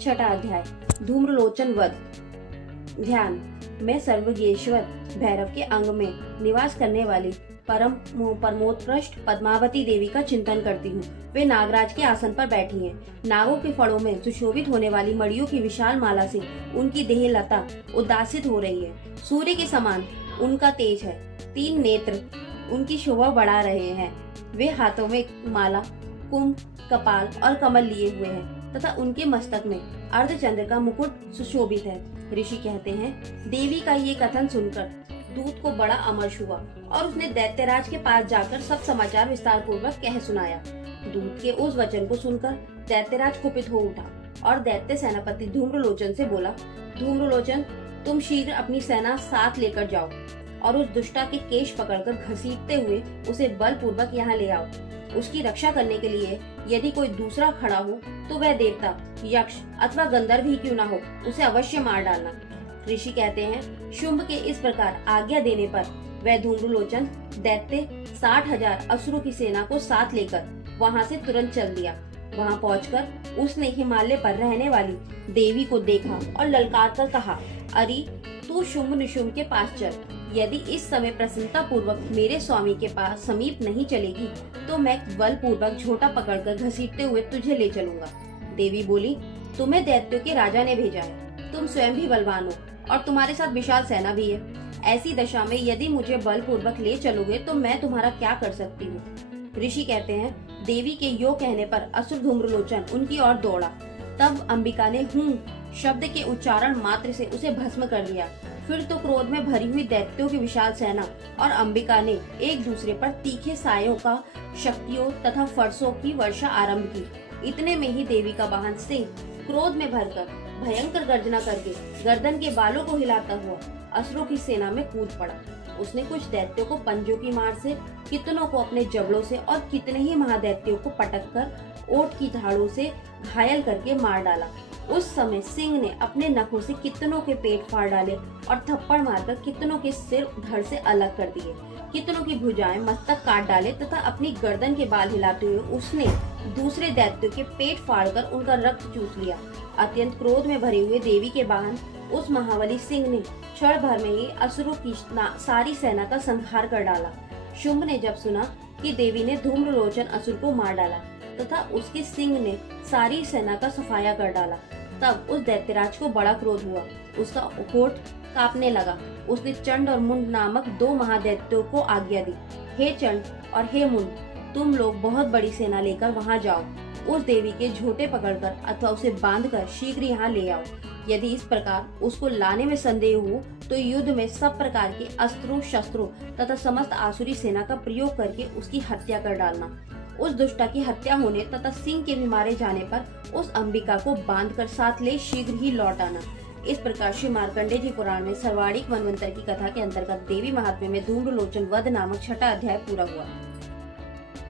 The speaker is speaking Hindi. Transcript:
छठा अध्याय धूम्रलोचन वध। ध्यान। मैं सर्वज्ञेश्वर भैरव के अंग में निवास करने वाली परमोत्कृष्ट पद्मावती देवी का चिंतन करती हूँ। वे नागराज के आसन पर बैठी हैं। नागों के फड़ों में सुशोभित होने वाली मणियों की विशाल माला से उनकी देह लता उद्दासित हो रही है। सूर्य के समान उनका तेज है। 3 नेत्र उनकी शोभा बढ़ा रहे हैं। वे हाथों में माला, कुंभ, कपाल और कमल लिए हुए हैं तथा उनके मस्तक में अर्धचंद्र का मुकुट सुशोभित है। ऋषि कहते हैं, देवी का ये कथन सुनकर दूत को बड़ा अमर्ष हुआ और उसने दैत्यराज के पास जाकर सब समाचार विस्तार पूर्वक कह सुनाया। दूत के उस वचन को सुनकर दैत्यराज कुपित हो उठा और दैत्य सेनापति धूम्रलोचन से बोला, धूम्रलोचन, तुम शीघ्र अपनी सेना साथ लेकर जाओ और उस दुष्टा के केश पकड़कर घसीटते हुए उसे बलपूर्वक यहाँ ले आओ। उसकी रक्षा करने के लिए यदि कोई दूसरा खड़ा हो तो वह देवता, यक्ष अथवा गंधर्व ही क्यों ना हो, उसे अवश्य मार डालना। ऋषि कहते हैं, शुंभ के इस प्रकार आज्ञा देने पर वह धूम्रलोचन दैत्य 60,000 असुरों की सेना को साथ लेकर वहाँ से तुरंत चल दिया। वहाँ पहुंचकर उसने हिमालय पर रहने वाली देवी को देखा और ललकार कर कहा, अरे तू शुंभ निशुंभ के पास चल। यदि इस समय प्रसन्नता पूर्वक मेरे स्वामी के पास समीप नहीं चलेगी तो मैं बल पूर्वक झोटा पकड़कर घसीटते हुए तुझे ले चलूंगा। देवी बोली, तुम्हें दैत्यों के राजा ने भेजा है। तुम स्वयं भी बलवान हो और तुम्हारे साथ विशाल सेना भी है। ऐसी दशा में यदि मुझे बल पूर्वक ले चलोगे तो मैं तुम्हारा क्या कर सकती हूँ। ऋषि कहते हैं, देवी के यो कहने पर असुर धूम्रलोचन उनकी ओर दौड़ा। तब अंबिका ने हूं शब्द के उच्चारण मात्र से उसे भस्म कर दिया। फिर तो क्रोध में भरी हुई दैत्यों की विशाल सेना और अंबिका ने एक दूसरे पर तीखे सायों का शक्तियों तथा फरसों की वर्षा आरंभ की। इतने में ही देवी का वाहन सिंह क्रोध में भरकर भयंकर गर्जना करके गर्दन के बालों को हिलाता हुआ असुरों की सेना में कूद पड़ा। उसने कुछ दैत्यों को पंजों की मार से, कितनों को अपने जबड़ों से और कितने ही महादैत्यों को पटककर ओट की धाड़ों से घायल करके मार डाला। उस समय सिंह ने अपने नखों से कितनों के पेट फाड़ डाले और थप्पड़ मारकर कितनों के सिर धड़ से अलग कर दिए। कितनों की भुजाएं मस्तक काट डाले तथा अपनी गर्दन के बाल हिलाते हुए उसने दूसरे दैत्यों के पेट फाड़कर उनका रक्त चूस लिया। अत्यंत क्रोध में भरे हुए देवी के वाहन उस महाबली सिंह ने क्षण भर में ही असुरों की सारी सेना का संहार कर डाला। शुंभ ने जब सुना कि देवी ने धूम्रलोचन असुर को मार डाला तथा उसके सिंह ने सारी सेना का सफाया कर डाला, तब उस दैत्यराज को बड़ा क्रोध हुआ। उसका होठ कांपने लगा। उसने चंड और मुंड नामक 2 महादैत्यों को आज्ञा दी, हे चंड और हे मुंड, तुम लोग बहुत बड़ी सेना लेकर वहां जाओ। उस देवी के झोटे पकड़कर अथवा उसे बांधकर शीघ्र यहाँ ले आओ। यदि इस प्रकार उसको लाने में संदेह हो तो युद्ध में सब प्रकार के अस्त्रों शस्त्रों तथा समस्त आसुरी सेना का प्रयोग करके उसकी हत्या कर डालना। उस दुष्टा की हत्या होने तथा सिंह के भी मारे जाने पर उस अंबिका को बांधकर साथ ले शीघ्र ही लौट आना। इस प्रकार श्री मार्कंडेय जी पुराण में सर्वाणिक मनवंतर की कथा के अंतर्गत देवी महात्म्य में धूम्रलोचन वध नामक छठा अध्याय पूरा हुआ।